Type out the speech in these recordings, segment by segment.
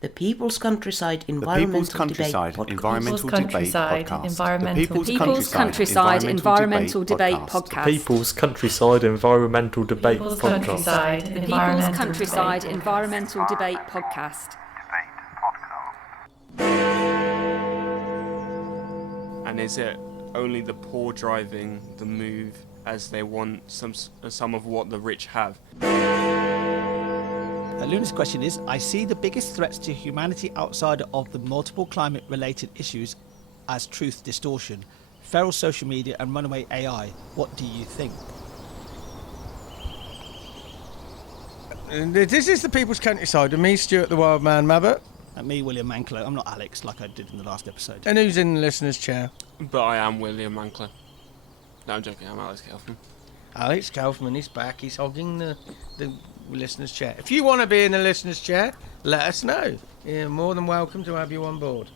The People's Countryside The People's Environmental Debate Countryside Podcast. Environmental Debate Podcast. The People's Countryside Environmental Debate Podcast. People's Countryside Environmental Debate Podcast. People's Countryside Environmental Debate Podcast. And is it only the poor driving the move as they want some of what the rich have? Luna's question is, I see the biggest threats to humanity outside of the multiple climate-related issues as truth distortion, feral social media and runaway AI. What do you think? This is the People's Countryside, and me, Stuart the Wild Man Mabbott. And me, William Mankler. I'm not Alex like I did in the last episode. And who's in the listener's chair? But I am William Mankler. No, I'm joking, I'm Alex Kauffmann. Alex Kauffmann is back, he's hogging the listener's chair. If you want to be in the listener's chair, let us know. You're more than welcome to have you on board.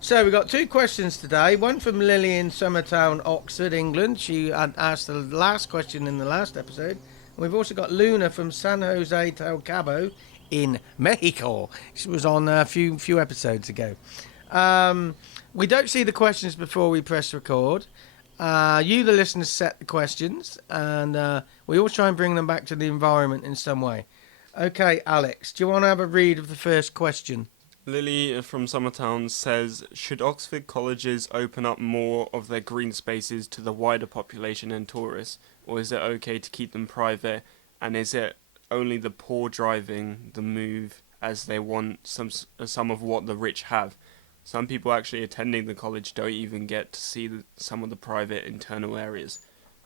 So we've got two questions today. One from Lilly in Summertown, Oxford, England. She had asked the last question in the last episode. And we've also got Luna from San Jose del Cabo in Mexico. She was on a few episodes ago. We don't see the questions before we press record. You, the listeners, set the questions, and we all try and bring them back to the environment in some way. Okay, Alex, do you want to have a read of the first question? Lily from Summertown says, should Oxford colleges open up more of their green spaces to the wider population and tourists, or is it okay to keep them private, and is it only the poor driving the move as they want some of what the rich have? Some people actually attending the college don't even get to see some of the private internal areas.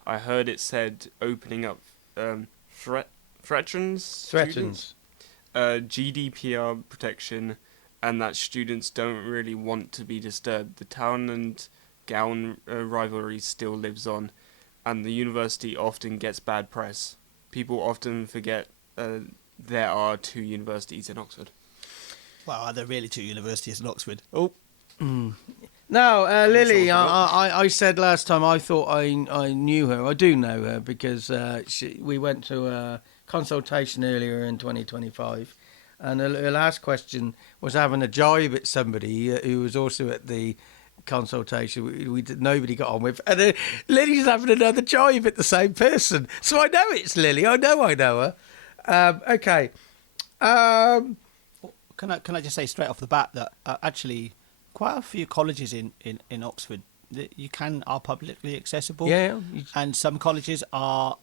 I heard it said opening up threatens GDPR protection, and that students don't really want to be disturbed. The town and gown rivalry still lives on, and the university often gets bad press. People often forget there are two universities in Oxford. Well, are there really two universities in Oxford? Oh. No, Lily, I said last time I thought I knew her. I do know her because we went to a consultation earlier in 2025, and her last question was having a jibe at somebody who was also at the consultation. Nobody got on with, and Lily's having another jibe at the same person. So I know it's Lily. I know her. Okay. Can I just say straight off the bat that actually quite a few colleges in Oxford that are publicly accessible. Yeah. And some colleges are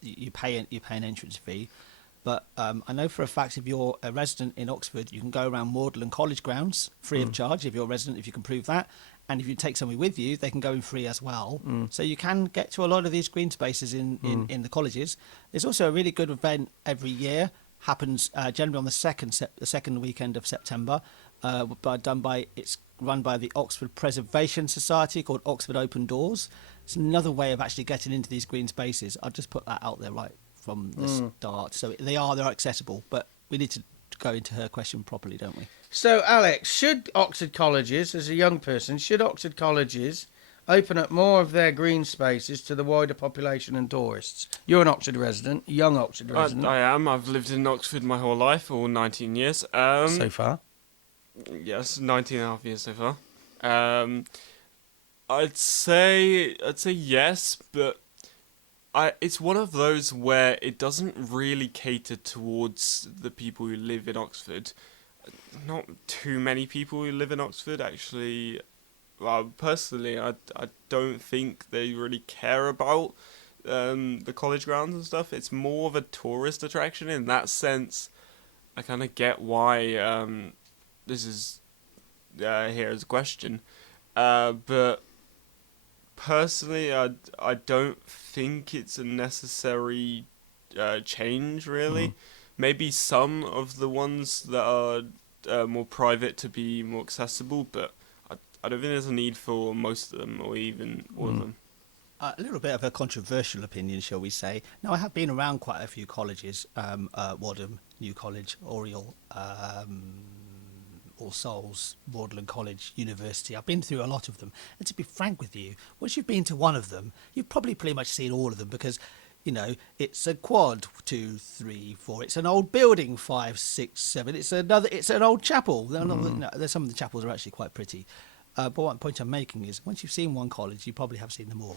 you pay an entrance fee, but I know for a fact if you're a resident in Oxford, you can go around Magdalen College grounds free of charge if you're a resident, if you can prove that. And if you take somebody with you, they can go in free as well. So you can get to a lot of these green spaces in the colleges. There's also a really good event every year. Happens generally on the second weekend of September. It's run by the Oxford Preservation Society called Oxford Open Doors. It's another way of actually getting into these green spaces. I'll just put that out there right from the start. So they're accessible, but we need to go into her question properly, don't we? So, Alex, should Oxford colleges, as a young person, open up more of their green spaces to the wider population and tourists? You're an Oxford resident, young Oxford resident. I am. I've lived in Oxford my whole life, or 19 years. So far? Yes, 19 and a half years so far. I'd say yes, but it's one of those where it doesn't really cater towards the people who live in Oxford. Not too many people who live in Oxford, actually. Well, personally, I don't think they really care about the college grounds and stuff. It's more of a tourist attraction in that sense. I kind of get why this is here as a question. But personally, I don't think it's a necessary change, really. Maybe some of the ones that are more private to be more accessible, but I don't think there's a need for most of them, or even all of them. A little bit of a controversial opinion, shall we say. Now, I have been around quite a few colleges, Wadham, New College, Oriel, All Souls, Magdalen College, University. I've been through a lot of them. And to be frank with you, once you've been to one of them, you've probably pretty much seen all of them, because it's a quad 2, 3, 4. It's an old building 5, 6, 7. It's an old chapel. There's some of the chapels are actually quite pretty. But one point I'm making is once you've seen one college, you probably have seen them all.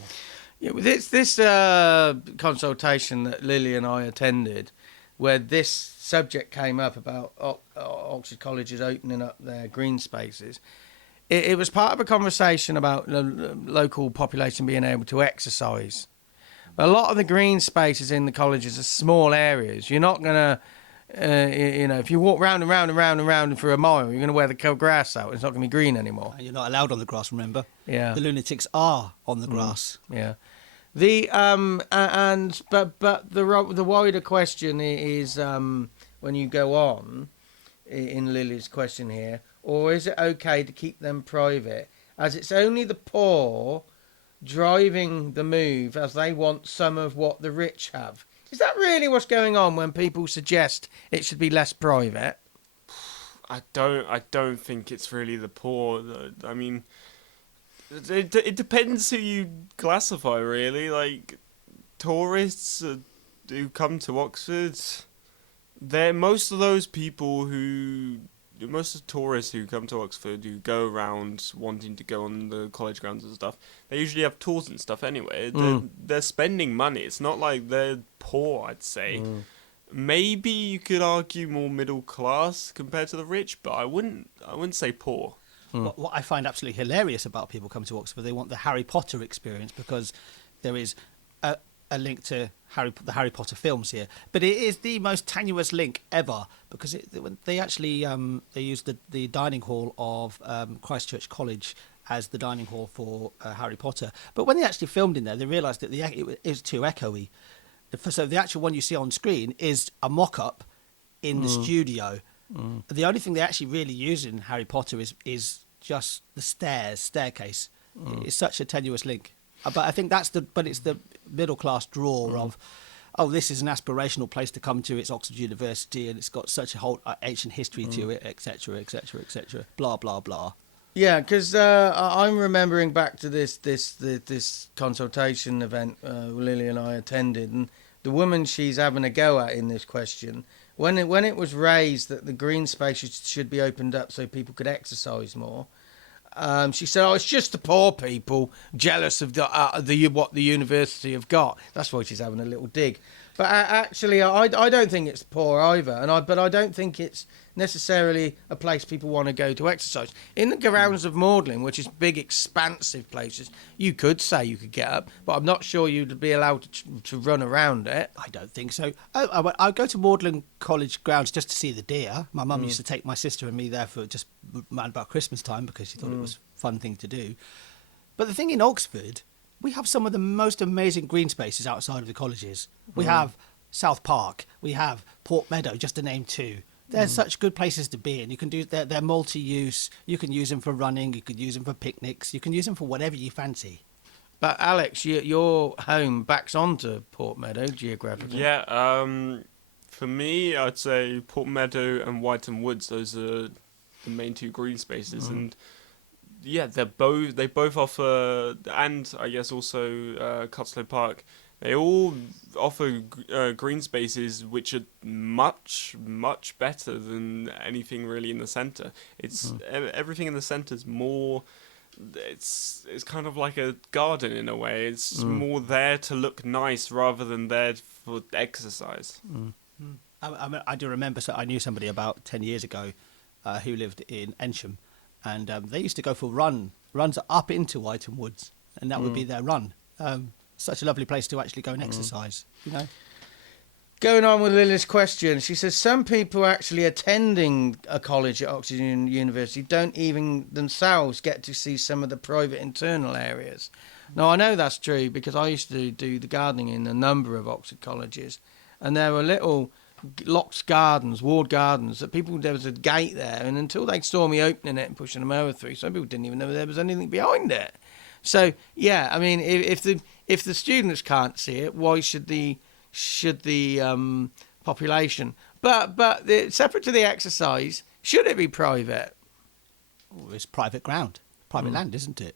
Yeah, this consultation that Lilly and I attended, where this subject came up about Oxford colleges opening up their green spaces, it was part of a conversation about local population being able to exercise. But a lot of the green spaces in the colleges are small areas. You're not going to, if you walk round and round and round and round for a mile, you're going to wear the grass out. It's not going to be green anymore. You're not allowed on the grass, remember? Yeah. The lunatics are on the grass. Yeah. The but the wider question is when you go on in Lily's question here, or is it okay to keep them private, as it's only the poor driving the move, as they want some of what the rich have? Is that really what's going on when people suggest it should be less private? I don't think it's really the poor. I mean, it depends who you classify, really. Like, tourists who come to Oxford, most of the tourists who come to Oxford, who go around wanting to go on the college grounds and stuff, they usually have tours and stuff anyway. They're spending money. It's not like they're poor, I'd say. Maybe you could argue more middle class compared to the rich, but I wouldn't say poor. What I find absolutely hilarious about people coming to Oxford, they want the Harry Potter experience because there is a link to the Harry Potter films here, but it is the most tenuous link ever because they actually they use the dining hall of Christchurch College as the dining hall for Harry Potter. But when they actually filmed in there, they realised that it was too echoey. So the actual one you see on screen is a mock-up in the studio. The only thing they actually really use in Harry Potter is just the staircase. It's such a tenuous link. But I think it's the middle class draw of, this is an aspirational place to come to. It's Oxford University and it's got such a whole ancient history to it, etc., etc., etc. Blah blah blah. Yeah, because I'm remembering back to this consultation event Lily and I attended, and the woman she's having a go at in this question, when it was raised that the green spaces should be opened up so people could exercise more, she said, it's just the poor people jealous of what the university have got. That's why she's having a little dig. But actually, I don't think it's poor either, but I don't think it's necessarily a place people want to go to exercise. In the grounds of Magdalen, which is big, expansive places, you could say you could get up, but I'm not sure you'd be allowed to run around it. I don't think so. I go to Magdalen College grounds just to see the deer. My mum used to take my sister and me there for just around about Christmas time because she thought it was a fun thing to do. But the thing in Oxford, we have some of the most amazing green spaces outside of the colleges. We have South Park, we have Port Meadow, just to name two. They're such good places to be in. You can do they're multi-use. You can use them for running. You could use them for picnics. You can use them for whatever you fancy. But Alex, your home backs onto Port Meadow geographically. Yeah. For me, I'd say Port Meadow and Whiteton Woods. Those are the main two green spaces, and yeah, they both offer, and I guess also Cutslow Park. They all offer green spaces which are much, much better than anything really in the centre. It's everything in the centre is more. It's kind of like a garden in a way. It's more there to look nice rather than there for exercise. I do remember. So I knew somebody about 10 years ago who lived in Ensham, and they used to go for runs up into Whiteton Woods, and that would be their run. Such a lovely place to actually go and exercise, you know. Going on with Lily's question, she says some people actually attending a college at Oxford University don't even themselves get to see some of the private internal areas. Now, I know that's true because I used to do the gardening in a number of Oxford colleges, and there were little locked gardens, walled gardens, that there was a gate there, and until they saw me opening it and pushing them over through, some people didn't even know there was anything behind it. So yeah, I mean, if the students can't see it, why should the population? But separate to the exercise, should it be private? Oh, it's private ground, private land, isn't it?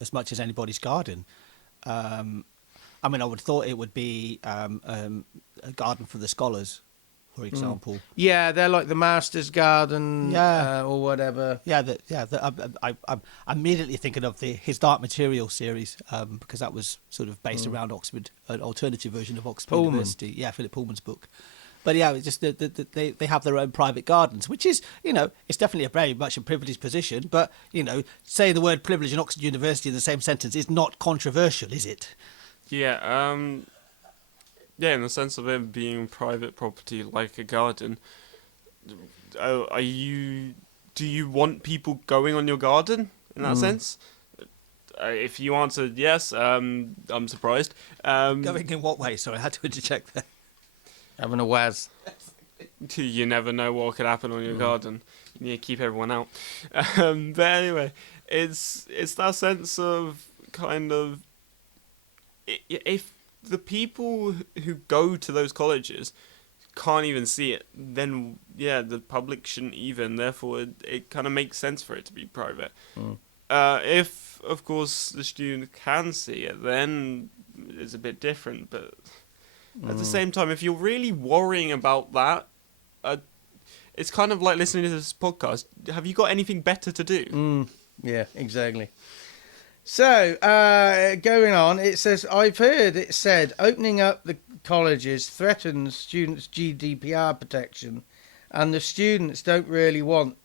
As much as anybody's garden. I mean, I would have thought it would be a garden for the scholars, for example. Yeah, they're like the Master's Garden or whatever. I'm immediately thinking of his Dark Material series because that was sort of based around Oxford, an alternative version of Oxford Pullman. University. Yeah, Philip Pullman's book. But yeah, it's just they have their own private gardens, which is, it's definitely a very much a privileged position. But, saying the word privilege in Oxford University in the same sentence is not controversial, is it? Yeah, in the sense of it being private property like a garden. Do you want people going on your garden in that sense? If you answered yes, I'm surprised. Going in what way? Sorry, I had to interject there. Having a waz. You never know what could happen on your garden. You need to keep everyone out. But anyway, it's that sense of kind of, if the people who go to those colleges can't even see it, then the public shouldn't either, and therefore it kind of makes sense for it to be private. If, of course, the student can see it, then it's a bit different, but at the same time, if you're really worrying about that, it's kind of like listening to this podcast. Have you got anything better to do? Yeah, exactly. So, going on, it says, I've heard it said opening up the colleges threatens students' GDPR protection, and the students don't really want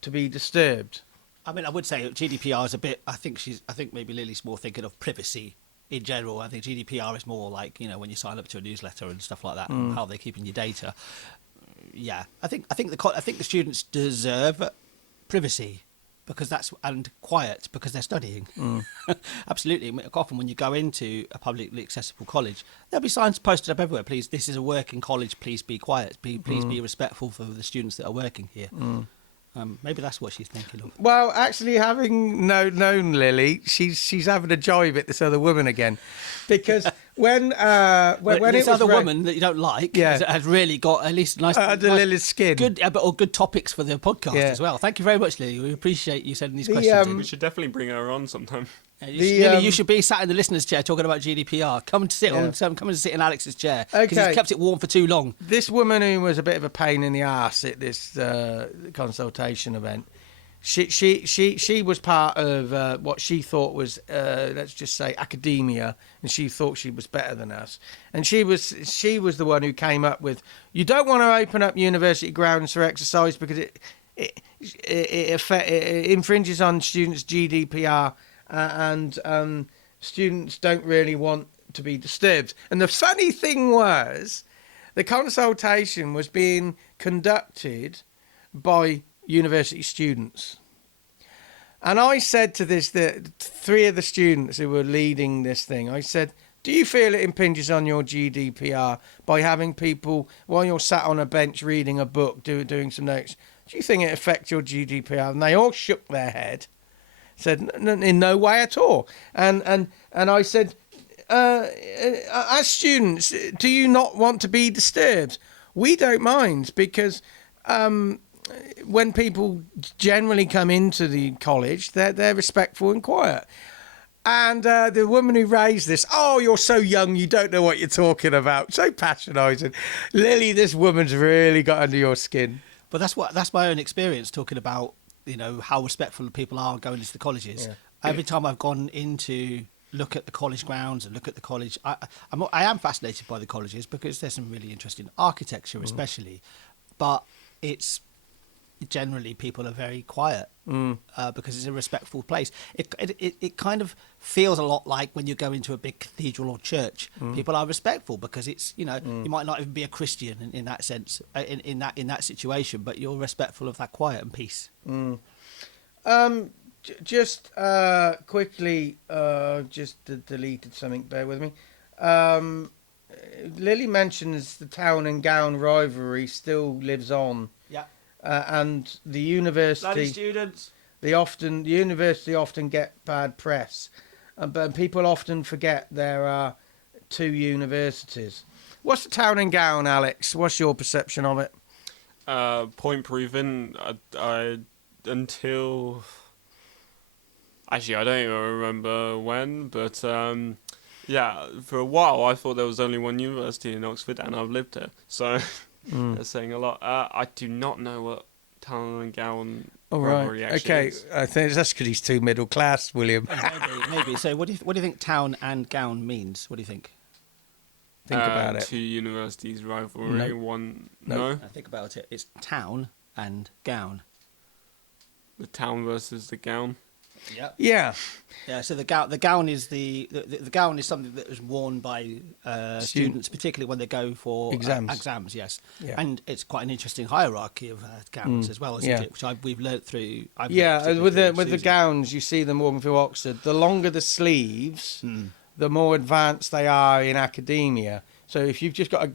to be disturbed. I mean, I would say GDPR is a bit. I think maybe Lily's more thinking of privacy in general. I think GDPR is more like, when you sign up to a newsletter and stuff like that, and how they're keeping your data. Yeah, I think the students deserve privacy and quiet because they're studying. Absolutely. Often when you go into a publicly accessible college, there'll be signs posted up everywhere. Please, this is a working college. Please be quiet. Please be respectful for the students that are working here. Maybe that's what she's thinking of. Well, actually, having known Lily, she's having a jibe at this other woman again, because when this other woman that you don't like has really got at least nice Lily's skin, good topics for the podcast as well. Thank you very much, Lily. We appreciate you sending these questions in. We should definitely bring her on sometime. Lily, you should be sat in the listener's chair talking about GDPR. Come and sit in Alex's chair because he's kept it warm for too long. This woman who was a bit of a pain in the arse at this consultation event, she was part of what she thought was let's just say academia, and she thought she was better than us. And she was the one who came up with, you don't want to open up university grounds for exercise because it infringes on students' GDPR. And students don't really want to be disturbed. And the funny thing was, the consultation was being conducted by university students. And I said to the three of the students who were leading this thing, I said, do you feel it impinges on your GDPR by having people, while you're sat on a bench reading a book, doing some notes, do you think it affects your GDPR? And they all shook their head. Said, in no way at all. And I said, as students, do you not want to be disturbed? We don't mind, because when people generally come into the college, they're respectful and quiet. And the woman who raised this, you're so young, you don't know what you're talking about. So patronising. Lily, this woman's really got under your skin. But that's my own experience talking about, how respectful people are going into the colleges. Yeah. Every time I've gone into look at the college grounds and look at the college, I am fascinated by the colleges because there's some really interesting architecture, especially. But it's generally people are very quiet because it's a respectful place. It kind of feels a lot like when you go into a big cathedral or church. People are respectful because it's you might not even be a Christian in that sense in that situation, but you're respectful of that quiet and peace. Just quickly, just deleted something. Bear with me. Lily mentions the town and gown rivalry still lives on. Yeah. And the university, bloody students. The university often get bad press, but people often forget there are two universities. What's the town and gown, Alex? What's your perception of it? Point proven. Until actually, I don't even remember when, but Yeah, for a while I thought there was only one university in Oxford, and I've lived here, so that's saying a lot. I do not know what Town and Gown rivalry actually is. I think that's because he's too middle class, William. Maybe. So what do you think town and gown means? What do you think? Think about it. Two universities rivalry. No. One. No. No. I think about it. It's town and gown. The town versus the gown. Yep. Yeah. Yeah. So the gown is the gown is something that is worn by students, particularly when they go for exams. Exams, yes. Yeah. And it's quite an interesting hierarchy of gowns as well, isn't it? Which we've learnt through. With the gowns, you see them walking through Oxford. The longer the sleeves, the more advanced they are in academia. So if you've just got a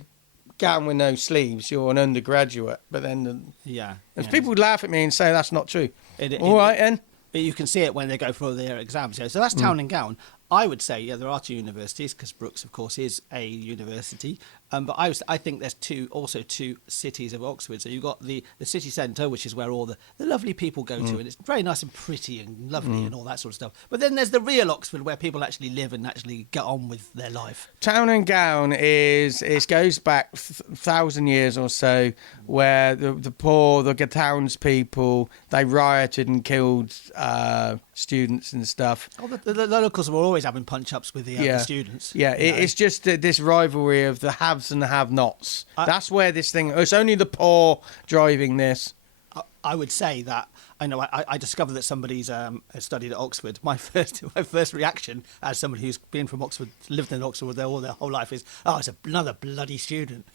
gown with no sleeves, you're an undergraduate. But then, people would laugh at me and say that's not true. All right, then. But you can see it when they go for their exams. So that's town and gown. I would say, there are two universities, because Brookes, of course, is a university. But I think there's also two cities of Oxford. So you've got the city centre, which is where all the lovely people go to, and it's very nice and pretty and lovely and all that sort of stuff. But then there's the real Oxford, where people actually live and actually get on with their life. Town and Gown it goes back 1,000 years or so, where the poor, the townspeople, they rioted and killed students and stuff. Oh, the locals were always having punch-ups with the students. Yeah, it's just this rivalry of the haves and the have-nots. That's where this thing... It's only the poor driving this. I would say that... I discovered that somebody's studied at Oxford. My first reaction as somebody who's been from Oxford, lived in Oxford all their whole life is, it's another bloody student.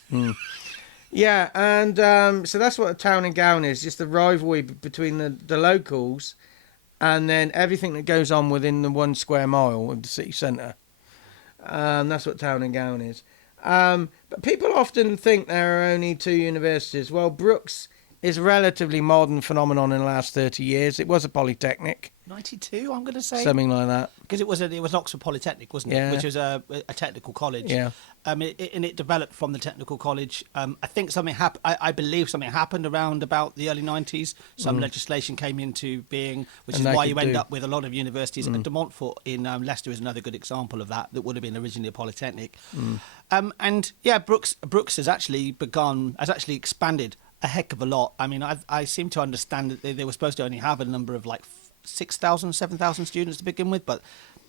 Yeah, and so that's what a town and gown is, just the rivalry between the locals and then everything that goes on within the 1 square mile of the city centre. That's what town and gown is. But people often think there are only two universities. Well, Brookes is a relatively modern phenomenon in the last 30 years. It was a polytechnic. 92, I'm going to say. Something like that. Because it was Oxford Polytechnic, wasn't it? Yeah. Which was a technical college. Yeah. It developed from the technical college. I think something happened. I believe something happened around about the early 90s. Some legislation came into being, which is why you end up with a lot of universities. And De Montfort in Leicester is another good example of that would have been originally a polytechnic. Brookes has actually expanded a heck of a lot. I mean, I seem to understand that they were supposed to only have a number of 6,000, 7,000 students to begin with, but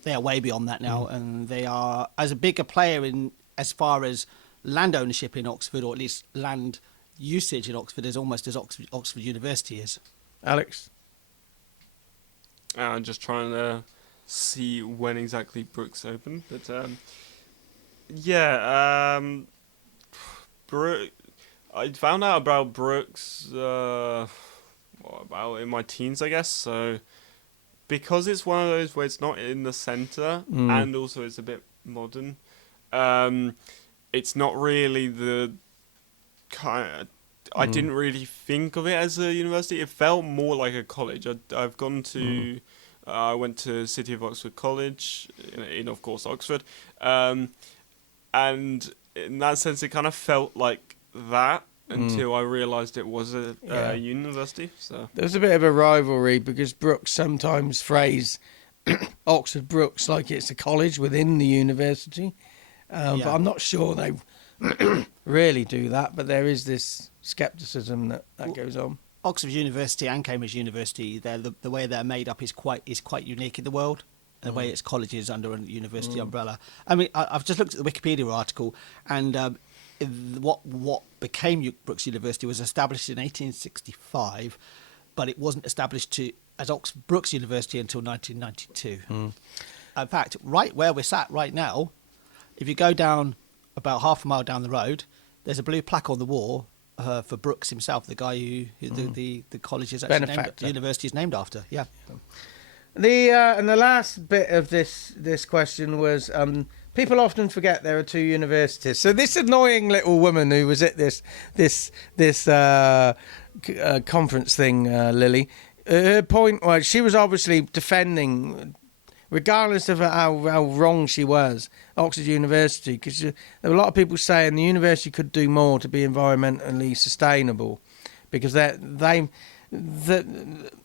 they are way beyond that now, and they are as a bigger player in as far as land ownership in Oxford, or at least land usage in Oxford, is almost as Oxford University is. Alex? I'm just trying to see when exactly Brookes opened, but I found out about Brookes about in my teens, I guess. So because it's one of those where it's not in the centre and also it's a bit modern, it's not really the kind of, I didn't really think of it as a university. It felt more like a college. I've gone to I went to City of Oxford College in of course Oxford, and in that sense it kind of felt like that until I realised it was a university. So there's a bit of a rivalry because Brookes sometimes phrase Oxford Brookes like it's a college within the university, but I'm not sure they really do that. But there is this scepticism that goes on. Oxford University and Cambridge University, the way they're made up is quite unique in the world. The way its colleges under a university umbrella. I mean, I've just looked at the Wikipedia article, and what became Brookes University was established in 1865, but it wasn't established as Oxford Brookes University until 1992. In fact, right where we're sat right now, if you go down about half a mile down the road, there's a blue plaque on the wall for Brookes himself, the guy who the college is actually the university is named after. Yeah. And the last bit of this question was people often forget there are two universities. So this annoying little woman who was at this conference thing, Lilly, her point was she was obviously defending, regardless of how wrong she was, Oxford University, because there were a lot of people saying the university could do more to be environmentally sustainable, because not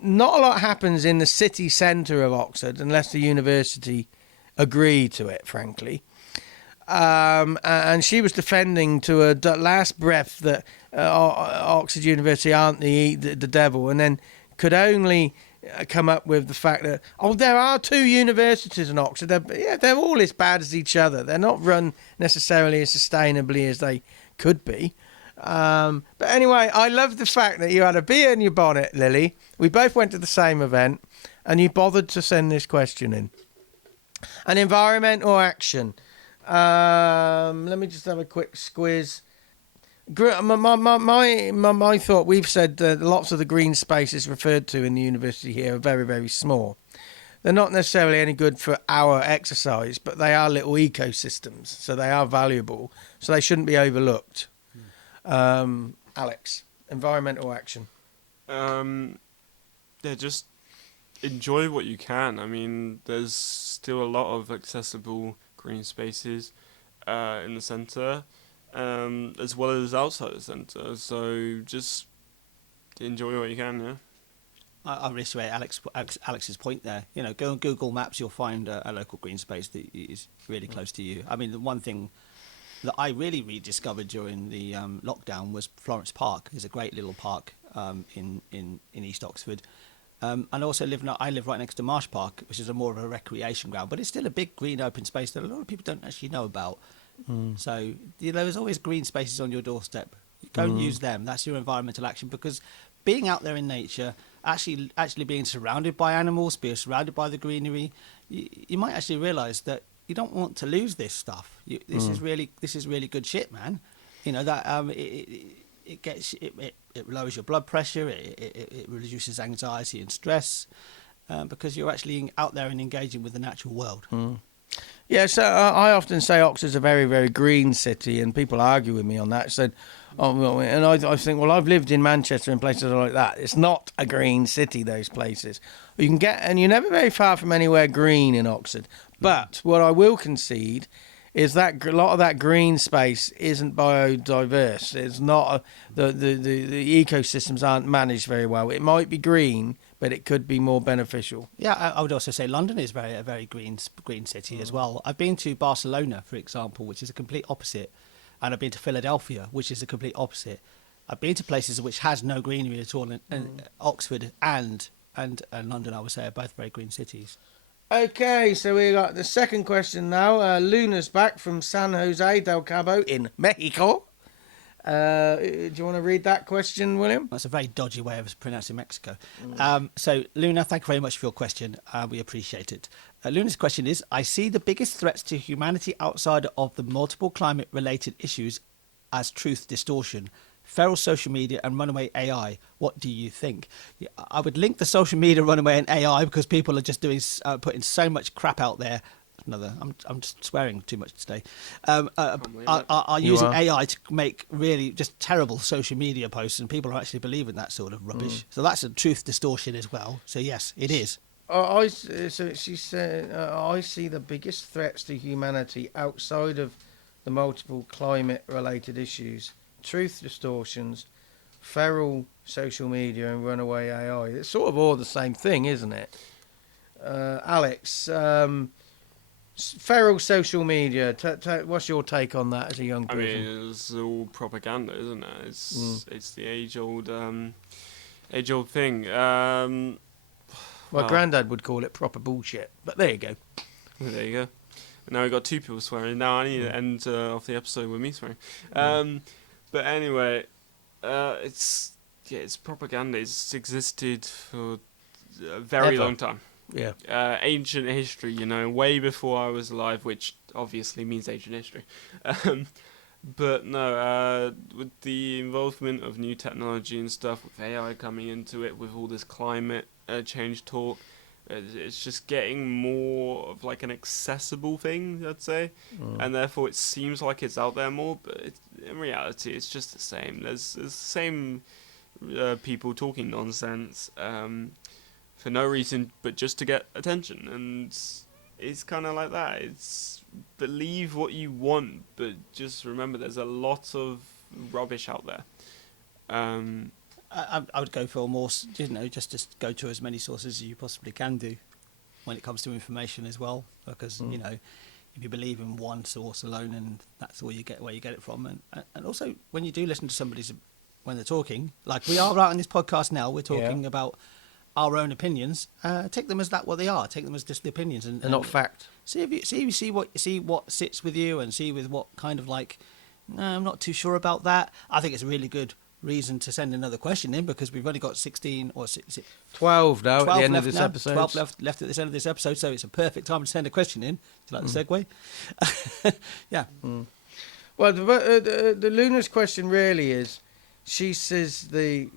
a lot happens in the city centre of Oxford unless the university agree to it, frankly. and she was defending to her last breath that Oxford University aren't the devil, and then could only come up with the fact that there are two universities in Oxford. They're all as bad as each other. They're not run necessarily as sustainably as they could be. But anyway, I love the fact that you had a bee in your bonnet, Lily. We both went to the same event, and you bothered to send this question in. An environmental action. Let me just have a quick squiz. My thought, we've said that lots of the green spaces referred to in the university here are very, very small. They're not necessarily any good for our exercise, but they are little ecosystems, so they are valuable, so they shouldn't be overlooked. Alex, environmental action. Just enjoy what you can. I mean, there's still a lot of accessible green spaces in the centre, as well as outside the centre. So just enjoy what you can, yeah. I reiterate Alex's point there. Go on Google Maps, you'll find a local green space that is really close to you. I mean, the one thing that I really rediscovered during the lockdown was Florence Park. It's a great little park in East Oxford. And also I live right next to Marsh Park, which is more of a recreation ground, but it's still a big green open space that a lot of people don't actually know about. So there's always green spaces on your doorstep. Go and use them. That's your environmental action, because being out there in nature, actually being surrounded by animals, being surrounded by the greenery, you might actually realise that you don't want to lose this stuff. This is really good shit, man. It lowers your blood pressure. It reduces anxiety and stress, because you're actually out there and engaging with the natural world. Yeah, so I often say Oxford's a very, very green city, and people argue with me on that. Said, and I think, well, I've lived in Manchester and places like that. It's not a green city, those places. You can get, and you're never very far from anywhere green in Oxford. But what I will concede is that a lot of that green space isn't biodiverse. It's not the ecosystems aren't managed very well. It might be green, but it could be more beneficial. Yeah, I would also say London is a very green city as well. I've been to Barcelona, for example, which is a complete opposite, and I've been to Philadelphia, which is a complete opposite. I've been to places which has no greenery at all, and Oxford and London, I would say, are both very green cities. Okay, so we got the second question now. Luna's back from San Jose del Cabo in Mexico. Do you want to read that question, William? That's a very dodgy way of pronouncing Mexico. So, Luna, thank you very much for your question. We appreciate it. Luna's question is, I see the biggest threats to humanity outside of the multiple climate-related issues as truth distortion, feral social media and runaway AI. What do you think? I would link the social media, runaway and AI, because people are just putting so much crap out there. I'm just swearing too much today. Are using AI to make really just terrible social media posts, and people are actually believing that sort of rubbish. So that's a truth distortion as well. So yes, it is. So she said, I see the biggest threats to humanity outside of the multiple climate-related issues. Truth distortions, feral social media and runaway AI. It's sort of all the same thing, isn't it? Alex, feral social media, what's your take on that as a young person? I mean, it's all propaganda, isn't it? It's the age-old thing. My granddad would call it proper bullshit, but there you go. There you go. Now we've got two people swearing. Now I need to end off the episode with me swearing. But anyway, it's propaganda. It's existed for a very long time. Yeah. Ancient history, way before I was alive, which obviously means ancient history. But no, with the involvement of new technology and stuff, with AI coming into it, with all this climate change talk, it's just getting more of like an accessible thing, I'd say, and therefore it seems like it's out there more, but in reality it's just the same. There's the same people talking nonsense for no reason but just to get attention, and it's kind of like that. It's believe what you want, but just remember there's a lot of rubbish out there. I would go for more, just to go to as many sources as you possibly can do when it comes to information as well, because, if you believe in one source alone and that's all you get, where you get it from, and also when you do listen to when they're talking, like we are out on this podcast now, we're talking about our own opinions. Take them as what they are. Take them as just the opinions, and not fact. See what sits with you, and see with what kind of like. No, I'm not too sure about that. I think it's a really good reason to send another question in, because we've only got 16 or 12 now 12 at the end of this episode. 12 left at the end of this episode, so it's a perfect time to send a question in. Do you like the segue? Yeah. Well, the Luna's question really is, she says the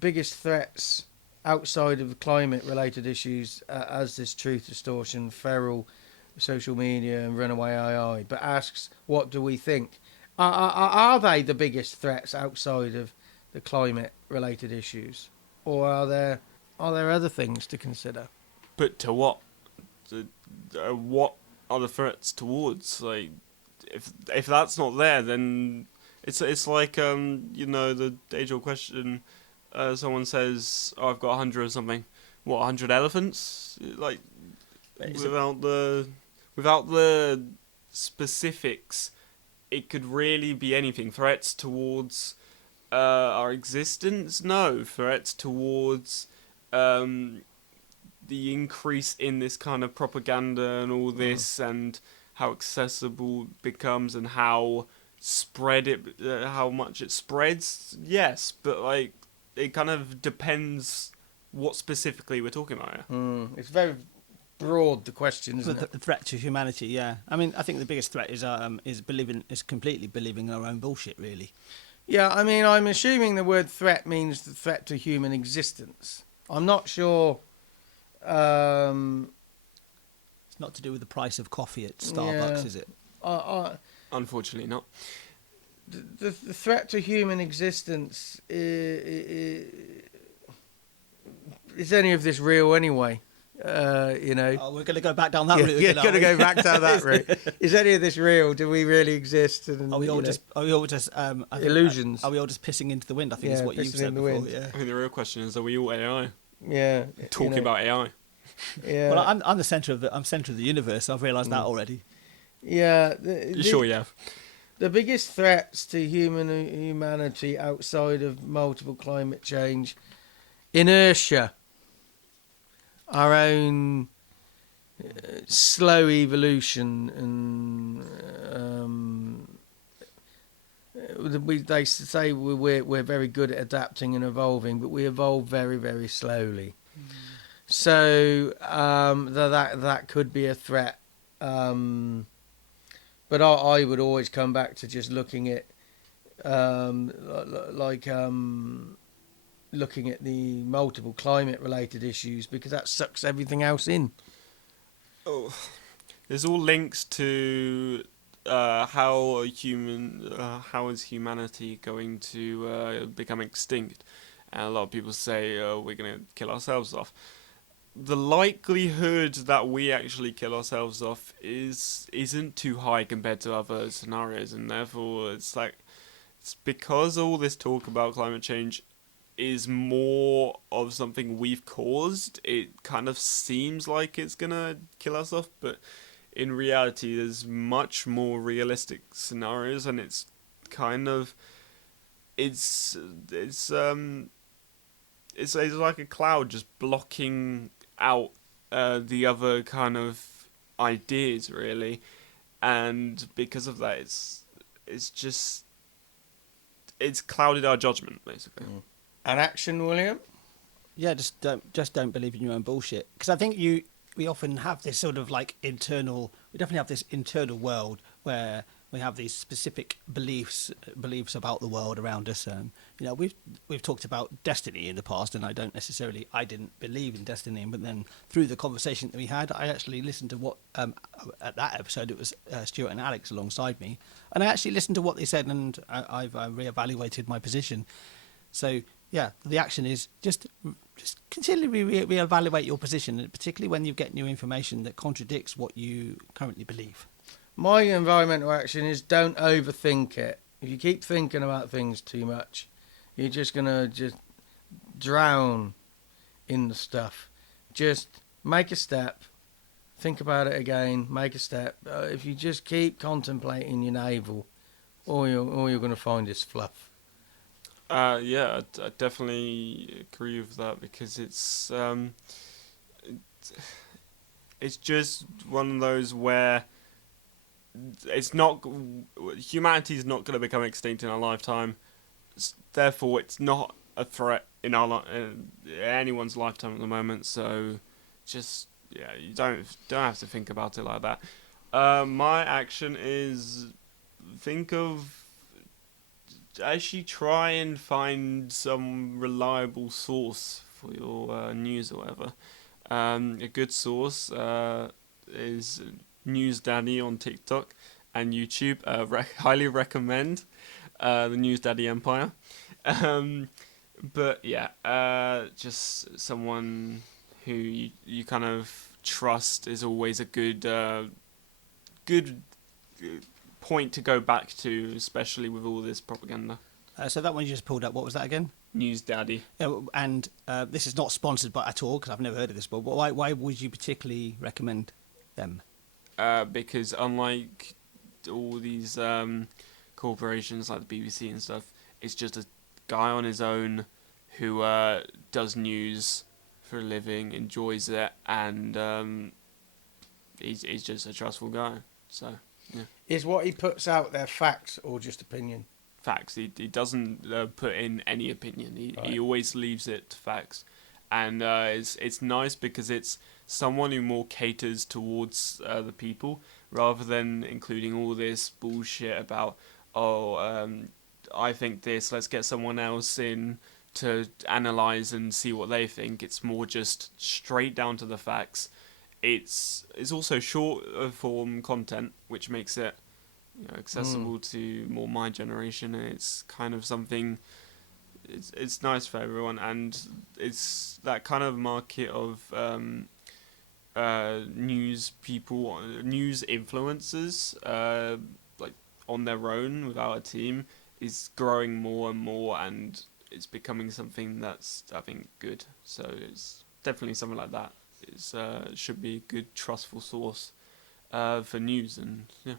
biggest threats outside of climate-related issues as this truth distortion, feral social media and runaway AI, but asks, what do we think? Are they the biggest threats outside of the climate-related issues, or are there other things to consider? But to what? What are the threats towards? Like, if that's not there, then it's like the age-old question. Someone says, "Oh, I've got 100 or something." What, 100 elephants? Like, without the specifics, it could really be anything. Threats towards our existence? No. Threats towards the increase in this kind of propaganda and all this, and how accessible it becomes, and how how much it spreads. Yes, but like, it kind of depends what specifically we're talking about here. It's very broad, the question, isn't it? The threat to humanity, yeah. I mean, I think the biggest threat is completely believing in our own bullshit, really. Yeah, I mean, I'm assuming the word threat means the threat to human existence. I'm not sure. It's not to do with the price of coffee at Starbucks, is it? Unfortunately not. The threat to human existence is any of this real anyway? We're going to go back down that route. Yeah, going to go back down that route. Is any of this real? Do we really exist? And, are we all just illusions? Are we all just pissing into the wind? I think is what you've said before. Yeah. I think the real question is: are we all AI? Yeah. Talking about AI. Yeah. Well, I'm the centre of the universe. I've realised that already. Yeah. You sure you have? The biggest threats to humanity outside of multiple climate change, inertia, our own slow evolution, and they say we're very good at adapting and evolving, but we evolve very, very slowly. So that could be a threat. But I would always come back to just looking at looking at the multiple climate-related issues, because that sucks everything else in. Oh, there's all links to how is humanity going to become extinct, and a lot of people say we're going to kill ourselves off. The likelihood that we actually kill ourselves off isn't too high compared to other scenarios, and therefore it's because all this talk about climate change is more of something we've caused. It kind of seems like it's gonna kill us off, but in reality there's much more realistic scenarios, and it's like a cloud just blocking out the other kind of ideas, really, and because of that it's clouded our judgment, basically. An action, William? Yeah, just don't believe in your own bullshit, because I think we often have this sort of like we definitely have this internal world where we have these specific beliefs about the world around us. We've talked about destiny in the past, and I didn't believe in destiny, but then through the conversation that we had, I actually listened to what at that episode it was Stuart and Alex alongside me, and I actually listened to what they said, and I've reevaluated my position. So yeah, the action is just continually reevaluate your position, and particularly when you get new information that contradicts what you currently believe. My environmental action is don't overthink it. If you keep thinking about things too much, you're just going to just drown in the stuff. Just make a step, think about it again, make a step. If you just keep contemplating your navel, all you're going to find is fluff. Yeah, I definitely agree with that because it's just one of those where it's not humanity is not going to become extinct in our lifetime. Therefore, it's not a threat in anyone's lifetime at the moment. So, just you don't have to think about it like that. My action is actually try and find some reliable source for your news or whatever. A good source is News Daddy on TikTok and YouTube. Highly recommend the News Daddy Empire. But yeah, just someone who you kind of trust is always a good point to go back to, especially with all this propaganda. So that one you just pulled up, what was that again? News Daddy. And this is not sponsored by at all because I've never heard of this, but why would you particularly recommend them? Because unlike all these corporations like the BBC and stuff, it's just a guy on his own who does news for a living, enjoys it, and he's just a trustful guy. So yeah. Is what he puts out there facts or just opinion? Facts. He doesn't put in any opinion. He always leaves it to facts, and it's nice because it's someone who more caters towards the people rather than including all this bullshit about I think this. Let's get someone else in to analyze and see what they think. It's more just straight down to the facts. It's also short form content, which makes it accessible to more my generation, and it's kind of something. It's nice for everyone, and it's that kind of market of news people, news influencers, like on their own without a team, is growing more and more, and it's becoming something that's, I think, good. So it's definitely something like that. It should be a good, trustful source for news, and yeah.